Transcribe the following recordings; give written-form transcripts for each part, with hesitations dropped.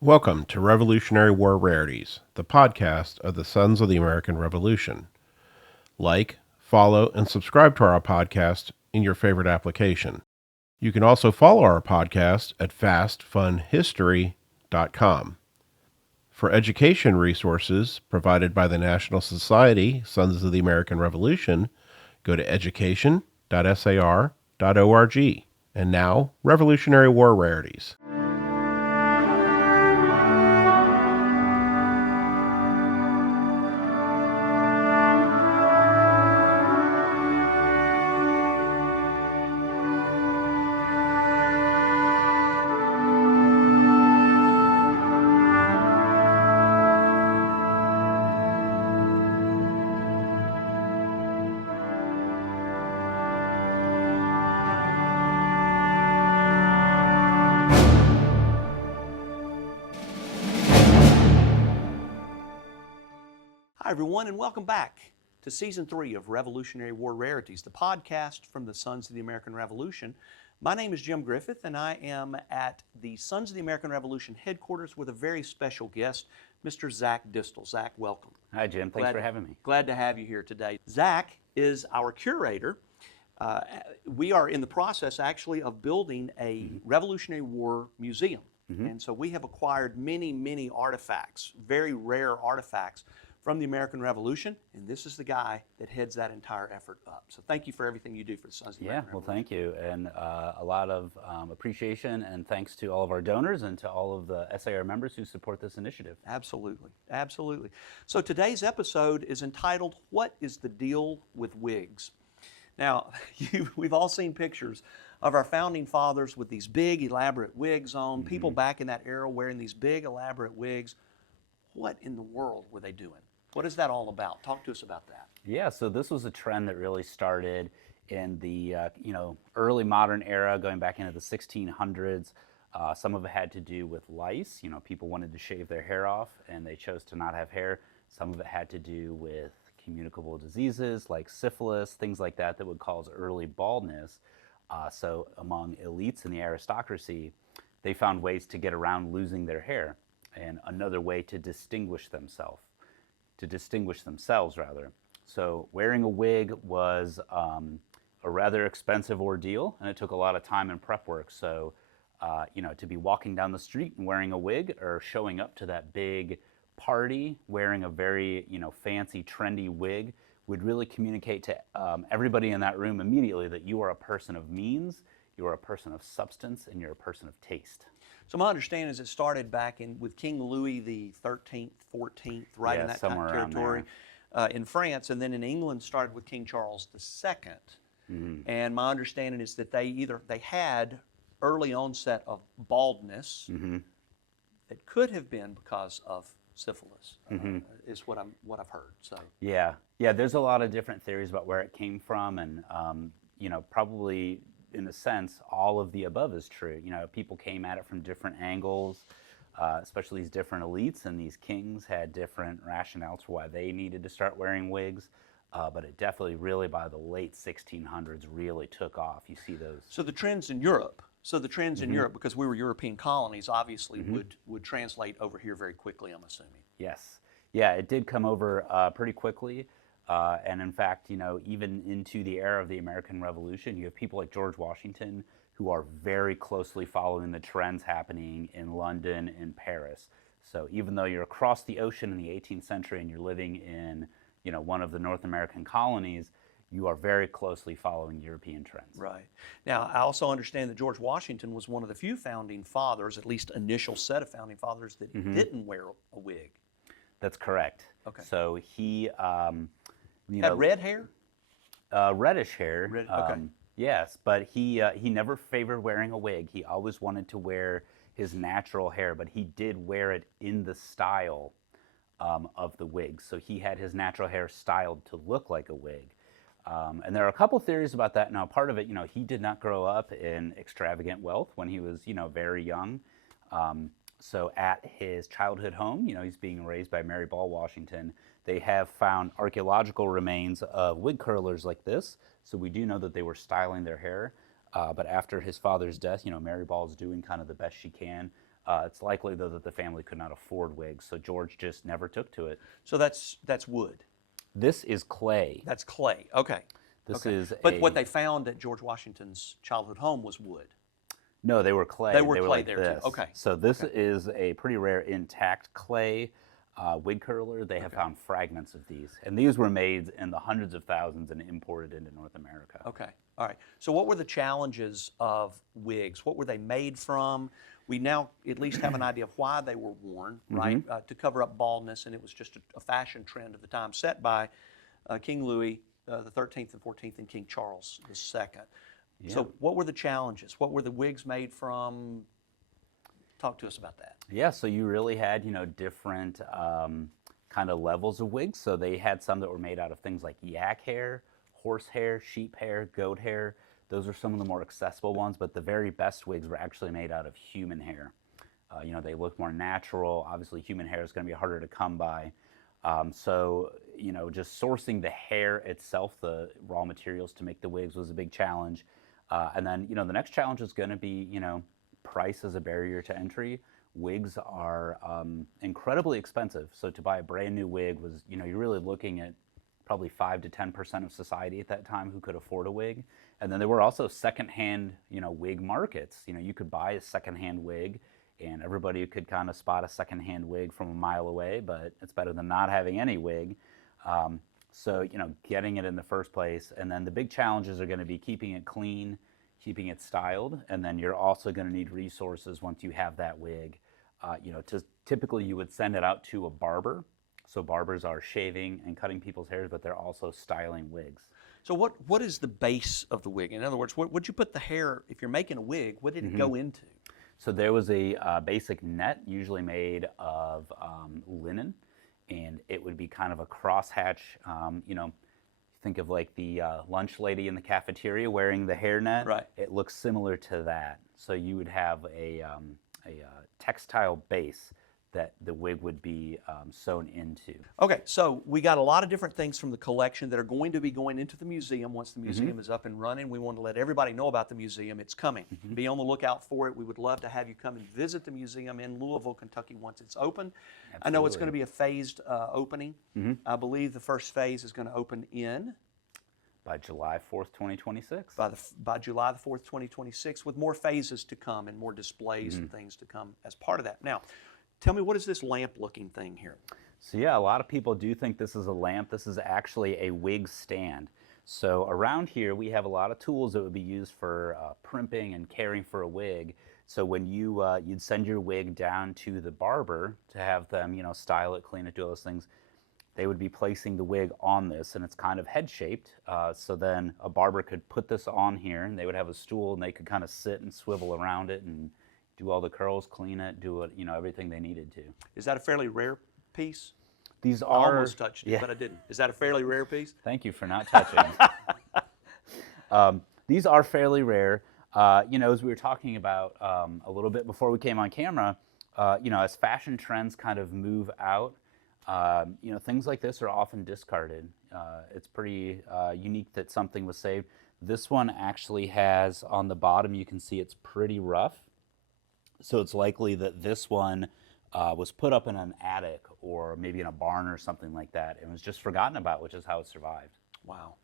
Welcome to Revolutionary War Rarities, the podcast of the Sons of the American Revolution. Like, follow, and subscribe to our podcast in your favorite application. You can also follow our podcast at fastfunhistory.com. For education resources provided by the National Society Sons of the American Revolution, go to education.sar.org. And now, Revolutionary War Rarities. Hi, everyone, and welcome back to Season 3 of Revolutionary War Rarities, the podcast from the Sons of the American Revolution. My name is Jim Griffith, and I am at the Sons of the American Revolution headquarters with a very special guest, Mr. Zach Distel. Zach, welcome. Hi, Jim. Thanks for having me. Glad to have you here today. Zach is our curator. We are in the process, actually, of building a Revolutionary War museum. And so we have acquired many artifacts, very rare artifacts, from the American Revolution, and this is the guy that heads that entire effort up. So thank you for everything you do for the Sons of the American Revolution. Thank you, and a lot of appreciation and thanks to all of our donors and to all of the SAR members who support this initiative. Absolutely, absolutely. So today's episode is entitled, What is the Deal with Wigs? Now, we've all seen pictures of our founding fathers with these big, elaborate wigs on, people back in that era wearing these big, elaborate wigs. What in the world were they doing? What is that all about? Talk to us about that. Yeah, so this was a trend that really started in the early modern era, going back into the 1600s. Some of it had to do with lice. People wanted to shave their hair off, and they chose to not have hair. Some of it had to do with communicable diseases like syphilis, things like that would cause early baldness. So among elites in the aristocracy, they found ways to get around losing their hair, and another way to distinguish themselves. So wearing a wig was a rather expensive ordeal, and it took a lot of time and prep work. So, to be walking down the street and wearing a wig, or showing up to that big party wearing a very, fancy, trendy wig, would really communicate to everybody in that room immediately that you are a person of means, you are a person of substance, and you're a person of taste. So my understanding is it started back with King Louis the 13th, 14th, right in that kind of territory in France, and then in England started with King Charles II. And my understanding is that they had early onset of baldness that could have been because of syphilis, is what I've heard. So yeah, there's a lot of different theories about where it came from, and probably, in a sense, all of the above is true. People came at it from different angles, especially these different elites, and these kings had different rationales for why they needed to start wearing wigs. But it definitely, really, by the late 1600s, really took off. You see those. So the trends in Europe. In Europe, because we were European colonies, obviously would translate over here very quickly, I'm assuming. Yes. Yeah, it did come over pretty quickly. And in fact, even into the era of the American Revolution, you have people like George Washington who are very closely following the trends happening in London and Paris. So even though you're across the ocean in the 18th century and you're living in, one of the North American colonies, you are very closely following European trends. Right. Now, I also understand that George Washington was one of the few founding fathers, at least initial set of founding fathers, that didn't wear a wig. That's correct. Okay. So he had red hair? Reddish hair. Okay. Yes, but he never favored wearing a wig. He always wanted to wear his natural hair, but he did wear it in the style of the wig. So he had his natural hair styled to look like a wig. And there are a couple theories about that. Now, part of it, he did not grow up in extravagant wealth when he was, very young. So at his childhood home, he's being raised by Mary Ball Washington. They have found archaeological remains of wig curlers like this. So we do know that they were styling their hair. But after his father's death, Mary Ball is doing kind of the best she can It's likely, though, that the family could not afford wigs, so George just never took to it. So that's wood. This is clay. That's clay. Okay. This is But what they found at George Washington's childhood home was wood. No, they were clay. They were clay like there this. too. Okay. So this is a pretty rare intact clay wig curler. They have found fragments of these, and these were made in the hundreds of thousands and imported into North America. Okay. All right. So what were the challenges of wigs? What were they made from? We now at least have an idea of why they were worn, right? To cover up baldness, and it was just a fashion trend of the time set by King Louis the 13th and 14th and King Charles II. Yeah. So what were the challenges? What were the wigs made from? Talk to us about that. Yeah, so you really had, different kind of levels of wigs. So they had some that were made out of things like yak hair, horse hair, sheep hair, goat hair. Those are some of the more accessible ones, but the very best wigs were actually made out of human hair. They look more natural. Obviously, human hair is going to be harder to come by. So, just sourcing the hair itself, the raw materials to make the wigs was a big challenge. And then, the next challenge is going to be, price as a barrier to entry. Wigs are incredibly expensive. So to buy a brand new wig was, you're really looking at probably 5 to 10% of society at that time who could afford a wig. And then there were also secondhand, wig markets. You could buy a secondhand wig and everybody could kind of spot a secondhand wig from a mile away, but it's better than not having any wig. So, getting it in the first place. And then the big challenges are going to be keeping it clean, keeping it styled, and then you're also going to need resources once you have that wig. Typically you would send it out to a barber. So barbers are shaving and cutting people's hair, but they're also styling wigs. So what is the base of the wig? In other words, what would you put the hair, if you're making a wig, what did it go into? So there was a basic net, usually made of linen, and it would be kind of a crosshatch, think of like the lunch lady in the cafeteria wearing the hairnet. Right. It looks similar to that. So you would have a textile base that the wig would be sewn into. Okay, so we got a lot of different things from the collection that are going to be going into the museum once the museum is up and running. We want to let everybody know about the museum. It's coming. Be on the lookout for it. We would love to have you come and visit the museum in Louisville, Kentucky once it's open. Absolutely. I know it's going to be a phased opening. I believe the first phase is going to open in? By July 4th, 2026. By July the 4th, 2026, with more phases to come and more displays and things to come as part of that. Now, tell me, what is this lamp-looking thing here? So yeah, a lot of people do think this is a lamp. This is actually a wig stand. So around here, we have a lot of tools that would be used for primping and caring for a wig. So when you'd send your wig down to the barber to have them, style it, clean it, do all those things, they would be placing the wig on this, and it's kind of head-shaped. So then a barber could put this on here, and they would have a stool, and they could kind of sit and swivel around it and do all the curls, clean it, do it, everything they needed to. Is that a fairly rare piece? These are. I almost touched it, but I didn't. Is that a fairly rare piece? Thank you for not touching. These are fairly rare. As we were talking about a little bit before we came on camera, as fashion trends kind of move out, things like this are often discarded. It's pretty unique that something was saved. This one actually has, on the bottom, you can see it's pretty rough. So it's likely that this one was put up in an attic or maybe in a barn or something like that and was just forgotten about, which is how it survived. Wow.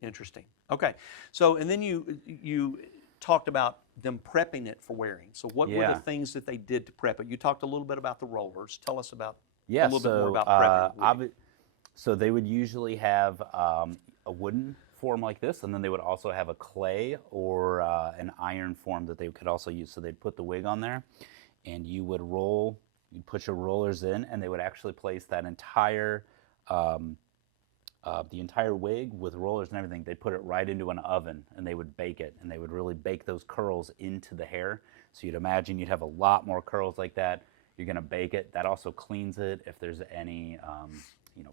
Interesting. Okay. So, and then you talked about them prepping it for wearing. So what were the things that they did to prep it? You talked a little bit about the rollers. Tell us about a little bit more about prepping. So they would usually have a wooden form like this, and then they would also have a clay or an iron form that they could also use. So they'd put the wig on there, and you would you'd put your rollers in, and they would actually place that entire the entire wig with rollers and everything. They'd put it right into an oven, and they would bake it, and they would really bake those curls into the hair. So you'd imagine you'd have a lot more curls like that. You're going to bake it. That also cleans it if there's any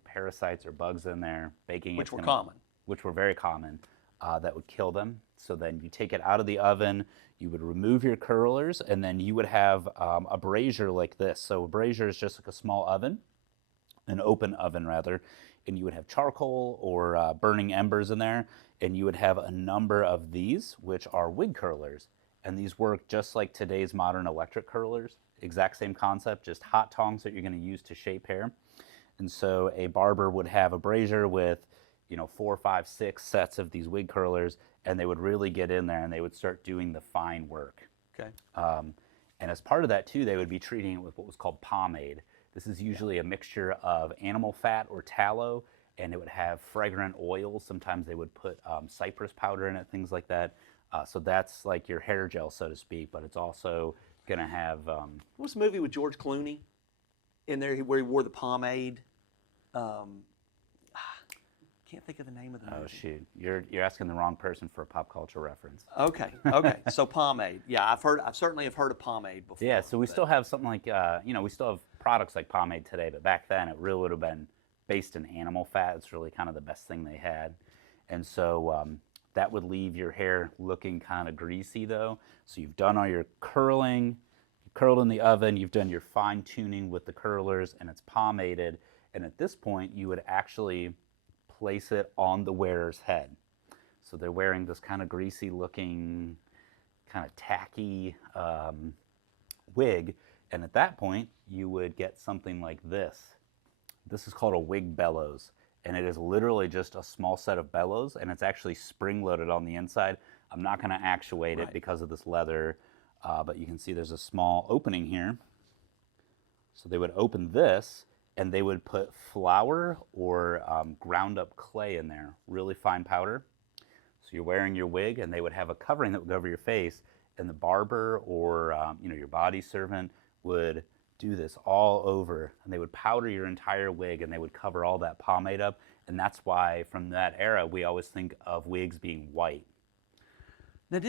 parasites or bugs in there. Baking which were common. Which were very common, that would kill them. So then you take it out of the oven, you would remove your curlers, and then you would have a brazier like this. So a brazier is just like a small oven, an open oven rather, and you would have charcoal or burning embers in there, and you would have a number of these, which are wig curlers. And these work just like today's modern electric curlers, exact same concept, just hot tongs that you're going to use to shape hair. And so a barber would have a brazier with, 4, 5, 6 sets of these wig curlers, and they would really get in there and they would start doing the fine work. Okay. And as part of that too, they would be treating it with what was called pomade. This is usually a mixture of animal fat or tallow, and it would have fragrant oils. Sometimes they would put cypress powder in it, things like that. So that's like your hair gel, so to speak, but it's also going to have... What was the movie with George Clooney in there where he wore the pomade? Can't think of the name of the movie. Oh, shoot. You're asking the wrong person for a pop culture reference. Okay. So pomade. Yeah, I certainly have heard of pomade before. Yeah, so we still have something like, we still have products like pomade today, but back then it really would have been based in animal fat. It's really kind of the best thing they had. And so that would leave your hair looking kind of greasy though. So you've done all your curling, you curled in the oven, you've done your fine tuning with the curlers, and it's pomaded. And at this point, you would actually place it on the wearer's head. So they're wearing this kind of greasy looking, kind of tacky wig. And at that point, you would get something like this. This is called a wig bellows. And it is literally just a small set of bellows, and it's actually spring loaded on the inside. I'm not going to actuate it because of this leather, but you can see there's a small opening here. So they would open this, and they would put flour or ground up clay in there, really fine powder. So you're wearing your wig, and they would have a covering that would go over your face, and the barber or your body servant would do this all over, and they would powder your entire wig, and they would cover all that pomade up. And that's why from that era we always think of wigs being white. Now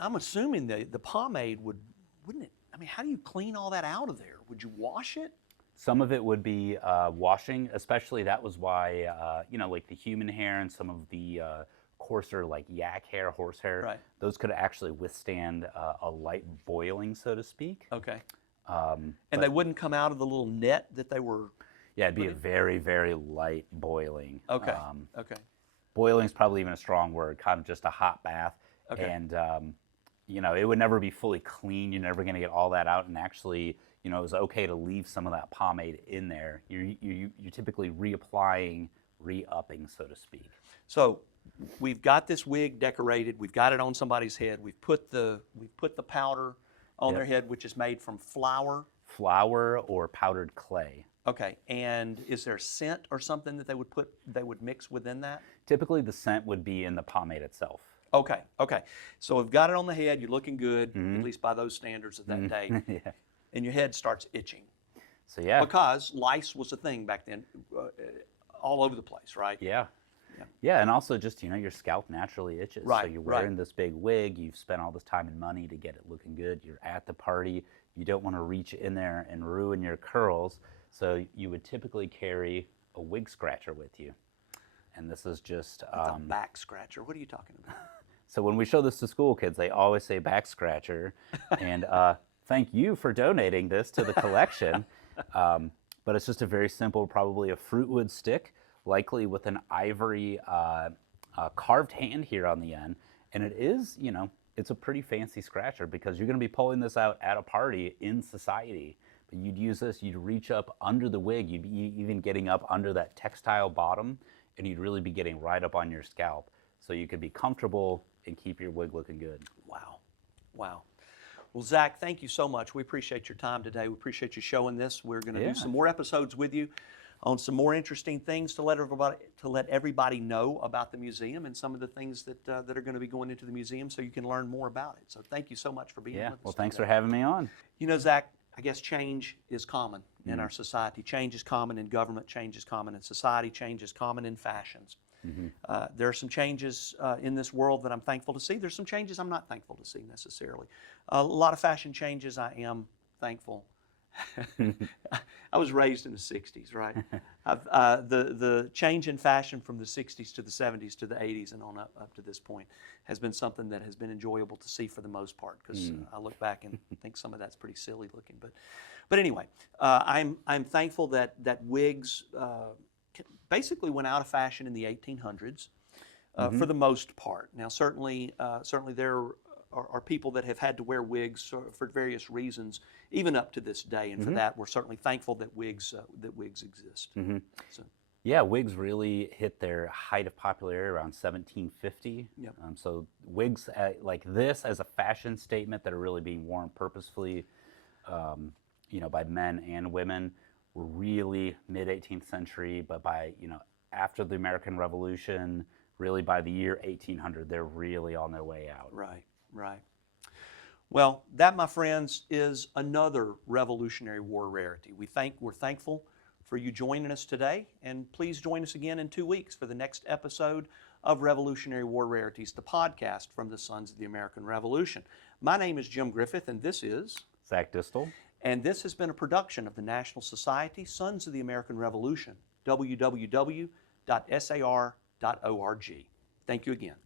I'm assuming the pomade wouldn't it, I mean, how do you clean all that out of there? Would you wash it? Some of it would be washing, especially that was why, like the human hair and some of the coarser like yak hair, horse hair, those could actually withstand a light boiling, so to speak. Okay. And they wouldn't come out of the little net that they were... Yeah, it'd be a very, very light boiling. Okay, okay. Boiling is probably even a strong word, kind of just a hot bath. Okay. And, it would never be fully clean. You're never going to get all that out. And actually, it was okay to leave some of that pomade in there. You're typically reapplying, re-upping, so to speak. So we've got this wig decorated. We've got it on somebody's head. We've put the powder on their head, which is made from flour. Flour or powdered clay. Okay, and is there scent or something that they would mix within that? Typically the scent would be in the pomade itself. Okay. So we've got it on the head, you're looking good, at least by those standards of that day. Yeah. And your head starts itching. So yeah. Because lice was a thing back then, all over the place, right? Yeah. Yeah, and also just, your scalp naturally itches. Right, so you're wearing this big wig, you've spent all this time and money to get it looking good, you're at the party, you don't want to reach in there and ruin your curls, so you would typically carry a wig scratcher with you. And this is just... a back scratcher, what are you talking about? So when we show this to school kids, they always say back scratcher, and thank you for donating this to the collection. But it's just a very simple, probably a fruitwood stick, likely with an ivory carved hand here on the end. And it is, it's a pretty fancy scratcher because you're going to be pulling this out at a party in society. But you'd use this, you'd reach up under the wig, you'd be even getting up under that textile bottom, and you'd really be getting right up on your scalp. So you could be comfortable and keep your wig looking good. Wow. Well, Zach, thank you so much. We appreciate your time today. We appreciate you showing this. We're going to do some more episodes with you on some more interesting things to let everybody know about the museum and some of the things that are going to be going into the museum so you can learn more about it. So thank you so much for being with us. Well, thanks for having me on. Zach, I guess change is common in our society. Change is common in government. Change is common in society. Change is common in fashions. There are some changes in this world that I'm thankful to see. There's some changes I'm not thankful to see necessarily. A lot of fashion changes I am thankful. I was raised in the 60s, right? The change in fashion from the 60s to the 70s to the 80s and on up to this point has been something that has been enjoyable to see for the most part because I look back and think some of that's pretty silly looking. But anyway, I'm thankful that wigs basically went out of fashion in the 1800s for the most part. Now certainly there are people that have had to wear wigs for various reasons, even up to this day. And for that, we're certainly thankful that wigs exist. So. Yeah, wigs really hit their height of popularity around 1750. Yep. So wigs like this as a fashion statement that are really being worn purposefully, by men and women, were really mid 18th century. But by after the American Revolution, really by the year 1800, they're really on their way out. Right, right. Well, that, my friends, is another Revolutionary War rarity. We're thankful for you joining us today, and please join us again in 2 weeks for the next episode of Revolutionary War Rarities, the podcast from the Sons of the American Revolution. My name is Jim Griffith, and this is Zach Distel. And this has been a production of the National Society Sons of the American Revolution, www.sar.org. Thank you again.